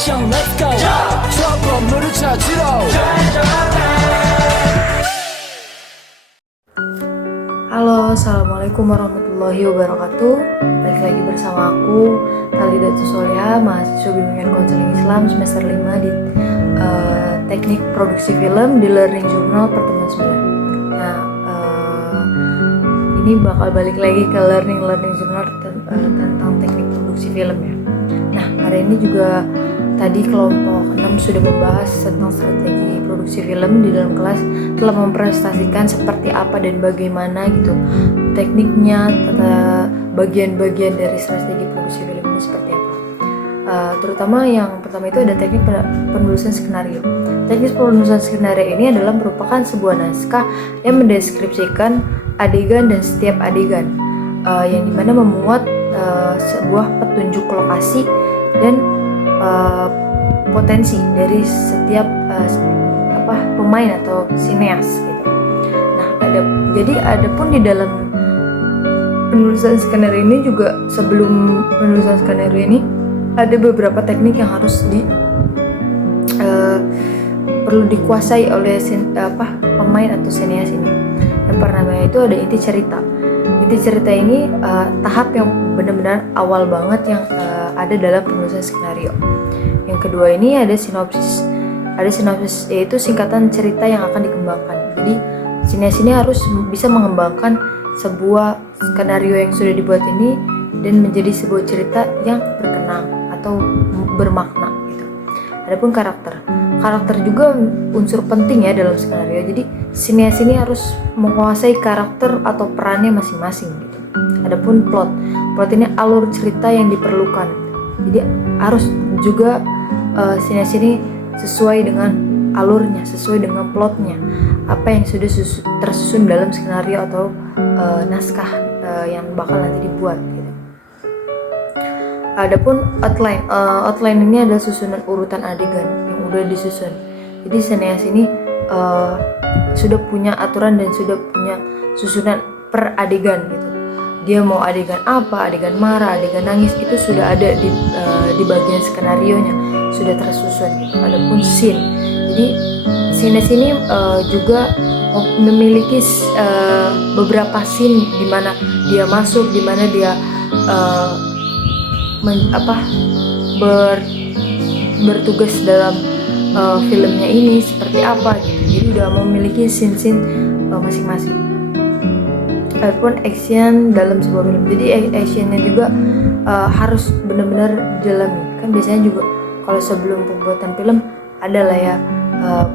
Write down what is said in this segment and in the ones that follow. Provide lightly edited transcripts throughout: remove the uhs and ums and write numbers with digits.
액션 let's go 저 건물을 찾으러 Halo, assalamualaikum warahmatullahi wabarakatuh. Balik lagi bersama aku Khalidatus Soliha, mahasiswa bimbingan konseling Islam semester 5 di teknik produksi film di Learning Journal pertemuan 9. Nah, ini bakal balik lagi ke Learning Journal tentang teknik produksi film ya. Nah, hari ini juga tadi kelompok 6 sudah membahas tentang strategi produksi film di dalam kelas, telah mempresentasikan seperti apa dan bagaimana gitu tekniknya, bagian-bagian dari strategi produksi film ini seperti apa. Terutama yang pertama itu ada teknik penulisan skenario. Teknik penulisan skenario ini adalah merupakan sebuah naskah yang mendeskripsikan adegan dan setiap adegan, yang dimana memuat sebuah petunjuk lokasi dan potensi dari setiap pemain atau sineas gitu. Nah, ada pun di dalam penulisan skenario ini juga, sebelum penulisan skenario ini ada beberapa teknik yang harus perlu dikuasai oleh pemain atau sineas ini. Yang pertama itu ada inti cerita. Inti cerita ini tahap yang benar-benar awal banget yang ada dalam penulisan skenario. Yang kedua ini ada sinopsis. Ada sinopsis, yaitu singkatan cerita yang akan dikembangkan. Jadi sineas ini harus bisa mengembangkan sebuah skenario yang sudah dibuat ini dan menjadi sebuah cerita yang berkenang atau bermakna gitu. Adapun karakter juga unsur penting ya dalam skenario. Jadi sineas ini harus menguasai karakter atau perannya masing-masing gitu. Adapun plot ini alur cerita yang diperlukan. Jadi harus juga sineas ini sesuai dengan alurnya, sesuai dengan plotnya, apa yang sudah tersusun dalam skenario atau naskah yang bakal nanti dibuat gitu. Adapun outline ini adalah susunan urutan adegan yang udah disusun. Jadi sineas ini sudah punya aturan dan sudah punya susunan per adegan gitu. Dia mau adegan apa, adegan marah, adegan nangis, itu sudah ada di bagian skenarionya, sudah tersusun gitu. Adapun scene, jadi sineas ini juga memiliki beberapa scene di mana dia masuk, di mana dia bertugas dalam filmnya ini seperti apa gitu. Jadi udah memiliki scene masing-masing. Adapun action dalam sebuah film, jadi actionnya juga harus benar-benar dijalani. Kan biasanya juga kalau sebelum pembuatan film adalah ya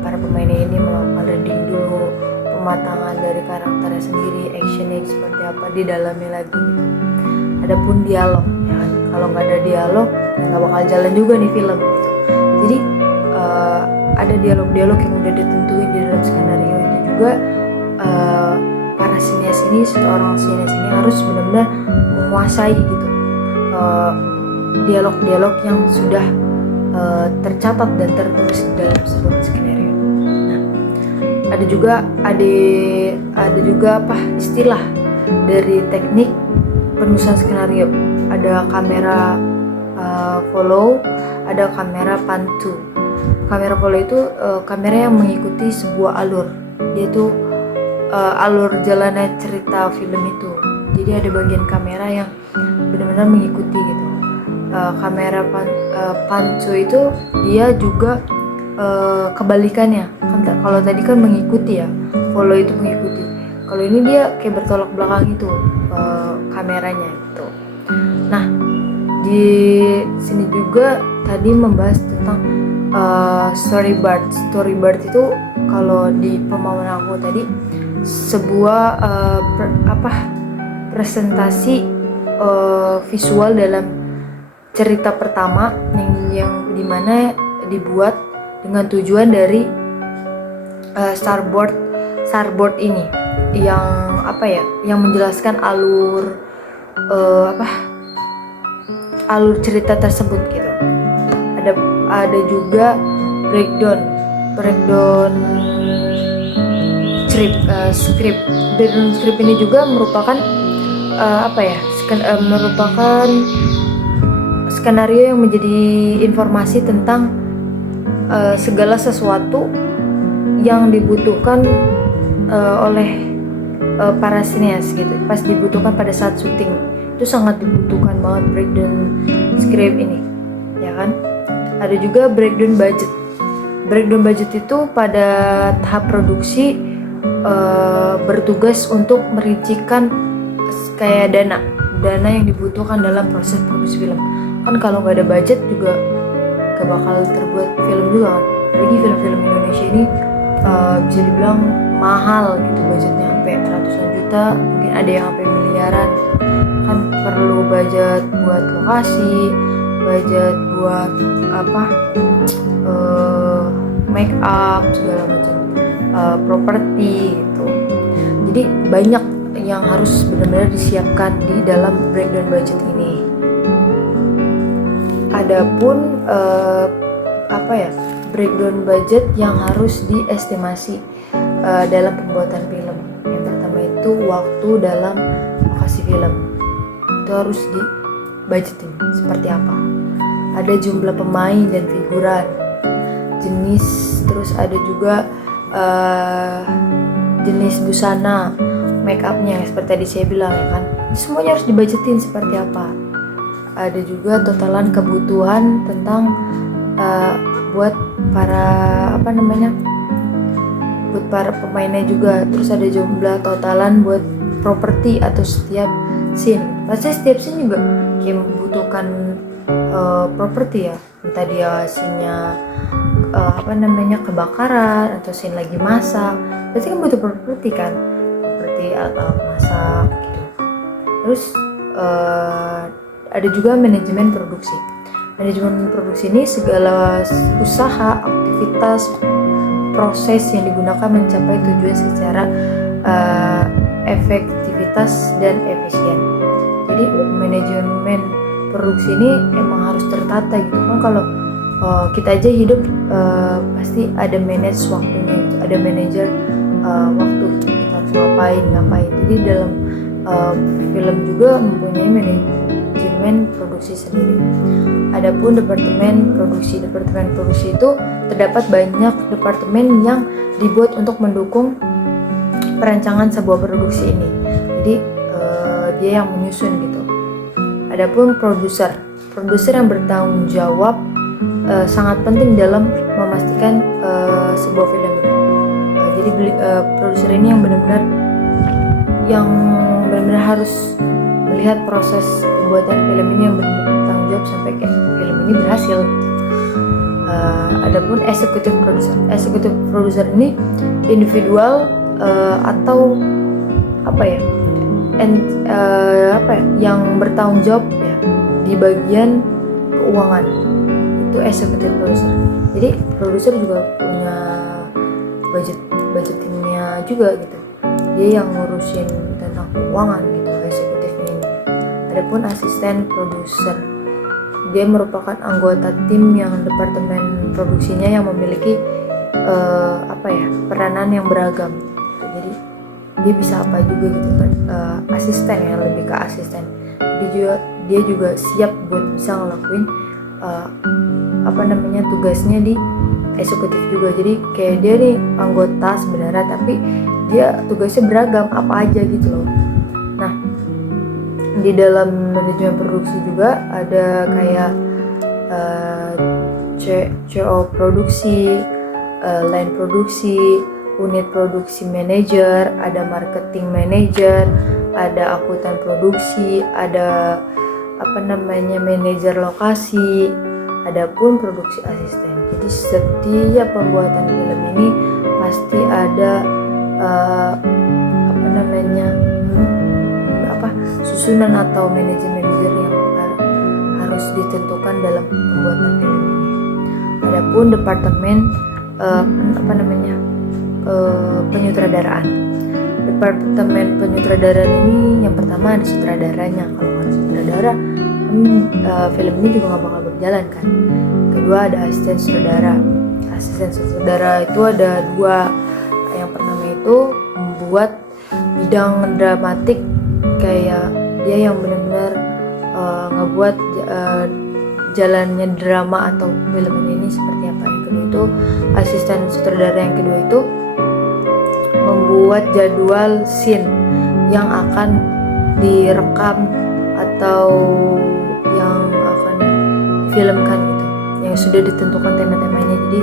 para pemainnya ini melakukan reading dulu, pematangan dari karakternya sendiri, actionnya seperti apa, didalami lagi gitu. Adapun dialog, ya kan, kalau nggak ada dialog ya nggak bakal jalan juga nih film gitu. Jadi ada dialog-dialog yang udah ditentuin di dalam skenario itu juga. Para sineas ini, seorang sineas ini harus benar-benar menguasai gitu dialog-dialog yang sudah tercatat dan tertulis dalam sebuah skenario. Nah, ada juga istilah dari teknik penulisan skenario. Ada kamera follow, ada kamera pantu. Kamera follow itu kamera yang mengikuti sebuah alur, yaitu alur jalannya cerita film itu. Jadi ada bagian kamera yang benar-benar mengikuti gitu. Kamera pancu itu dia juga kebalikannya. Kalau tadi kan mengikuti ya, follow itu mengikuti. Kalau ini dia kayak bertolak belakang itu kameranya gitu. Nah, di sini juga tadi membahas tentang storyboard. Storyboard itu kalau di pemahaman aku tadi sebuah presentasi visual dalam cerita pertama yang dimana dibuat dengan tujuan dari storyboard ini yang yang menjelaskan alur cerita tersebut gitu. Ada juga breakdown script. Background script ini juga merupakan merupakan skenario yang menjadi informasi tentang segala sesuatu yang dibutuhkan oleh para sineas gitu. Pas dibutuhkan pada saat syuting itu sangat dibutuhkan banget breakdown script ini, ya kan? Ada juga breakdown budget. Breakdown budget itu pada tahap produksi bertugas untuk merincikan kayak dana yang dibutuhkan dalam proses produksi film. Kan kalau nggak ada budget juga gak bakal terbuat film juga kan. Apalagi film-film Indonesia ini bisa dibilang mahal gitu, budgetnya sampai ratusan juta, mungkin ada yang sampai miliaran. Kan perlu budget buat lokasi, budget buat make up segala macam, properti gitu. Jadi banyak yang harus benar-benar disiapkan di dalam breakdown budget ini. Adapun breakdown budget yang harus diestimasi dalam pembuatan film. Yang pertama itu waktu dalam lokasi film. Itu harus dibudgetin seperti apa. Ada jumlah pemain dan figuran, jenis, terus ada juga jenis busana, make upnya seperti tadi saya bilang ya kan. Semuanya harus dibudgetin seperti apa. Ada juga totalan kebutuhan tentang buat para buat para pemainnya juga. Terus ada jumlah totalan buat properti atau setiap scene. Pasti setiap scene juga kayak membutuhkan properti ya. Entah dia scene-nya kebakaran atau scene lagi masak. Pasti kan butuh properti kan. Properti alat masak gitu. Terus ada juga manajemen produksi. Manajemen produksi ini segala usaha, aktivitas, proses yang digunakan mencapai tujuan secara efektivitas dan efisien. Jadi manajemen produksi ini emang harus tertata gitu kan. Kalau kita aja hidup pasti ada manage waktunya gitu. Ada manajer waktu kita harus ngapain. Jadi dalam film juga mempunyai manajemen produksi sendiri. Adapun departemen produksi itu terdapat banyak departemen yang dibuat untuk mendukung perancangan sebuah produksi ini. Jadi dia yang menyusun gitu. Adapun produser yang bertanggung jawab sangat penting dalam memastikan sebuah film ini. Jadi produser ini yang benar-benar harus melihat proses pembuatan film ini, yang bertanggung jawab sampai kayak film ini berhasil. Adapun executive producer ini individual atau yang bertanggung jawab ya di bagian keuangan, itu executive producer. Jadi produser juga punya budgetingnya juga gitu. Dia yang ngurusin tentang keuangan gitu, eksekutif ini. Adapun asisten produser, dia merupakan anggota tim yang departemen produksinya yang memiliki peranan yang beragam. Jadi dia bisa apa juga gitu kan, asisten ya, lebih ke asisten. Dia juga siap buat bisa ngelakuin tugasnya di eksekutif juga. Jadi kayak dia nih anggota sebenarnya, tapi dia tugasnya beragam apa aja gitu loh. Nah, di dalam manajemen produksi juga ada kayak CO produksi, line produksi, unit produksi manager, ada marketing manager, ada akuntan produksi, ada manajer lokasi, adapun produksi asisten. Jadi setiap pembuatan film ini pasti ada susunan atau manajer yang harus ditentukan dalam pembuatan film ini. Adapun departemen penyutradaraan. Departemen penyutradaraan ini yang pertama ada sutradaranya. Kalau nggak ada sutradara, film ini juga nggak bakal berjalan kan. Kedua ada asisten sutradara. Asisten sutradara itu ada dua. Yang pertama itu membuat bidang dramatik, kayak dia yang benar-benar ngebuat jalannya drama atau film ini seperti apa. Yang kedua itu asisten sutradara yang kedua itu membuat jadwal scene yang akan direkam atau yang akan difilmkan gitu, yang sudah ditentukan tema-temanya. Jadi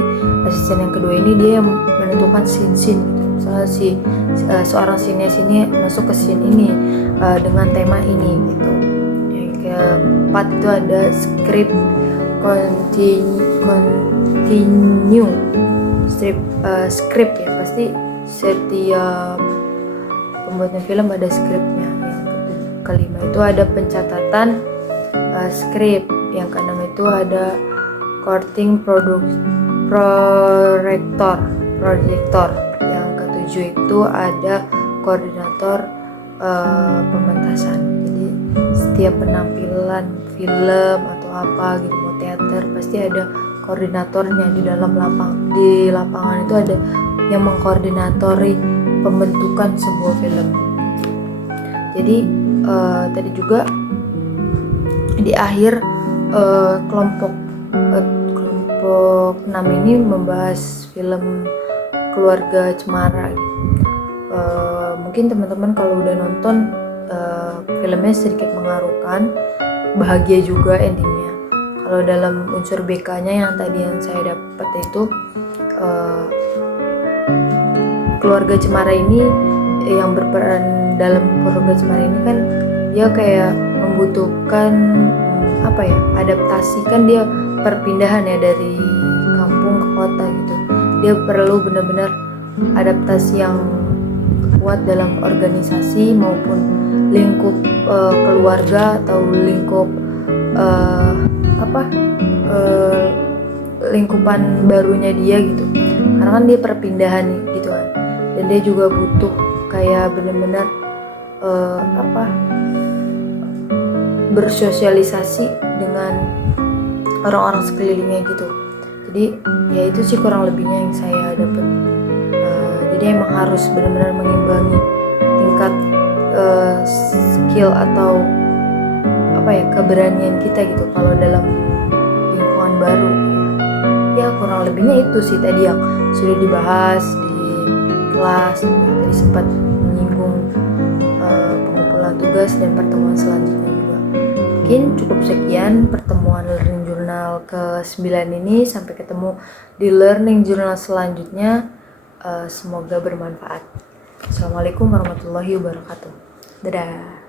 asisten yang kedua ini dia yang menentukan scene-scene gitu. Misalnya seorang sinias ini masuk ke scene ini dengan tema ini gitu. Yang keempat itu ada script continue. Script ya, pasti setiap pembuatan film ada skripnya. Yang kelima itu ada pencatatan skrip. Yang keenam itu ada recording projector. Yang ketujuh itu ada koordinator pementasan. Jadi setiap penampilan film atau apa gitu, mau teater, pasti ada koordinatornya di lapangan itu ada yang mengkoordinatori pembentukan sebuah film. Jadi tadi juga di akhir kelompok 6 ini membahas film Keluarga Cemara. Mungkin teman-teman kalau udah nonton filmnya sedikit mengharukan, bahagia juga endingnya. Kalau dalam unsur BK-nya yang tadi yang saya dapat itu Keluarga Cemara ini yang berperan dalam Keluarga Cemara ini kan dia kayak membutuhkan adaptasi, kan dia perpindahan ya dari kampung ke kota gitu. Dia perlu benar-benar adaptasi yang kuat dalam organisasi maupun lingkup keluarga atau lingkup lingkupan barunya dia gitu. Karena kan dia perpindahan gitu kan. Dan dia juga butuh kayak benar-benar bersosialisasi dengan orang-orang sekelilingnya gitu. Jadi ya itu sih kurang lebihnya yang saya dapat. Jadi emang harus benar-benar mengimbangi tingkat skill atau keberanian kita gitu kalau dalam lingkungan baru ya kurang lebihnya itu sih tadi yang sudah dibahas di kelas. Tadi sempat menyinggung pengumpulan tugas dan pertemuan selanjutnya juga. Mungkin cukup sekian pertemuan Learning Journal ke-9 ini. Sampai ketemu di Learning Journal selanjutnya. Semoga bermanfaat. Assalamualaikum warahmatullahi wabarakatuh. Dadah.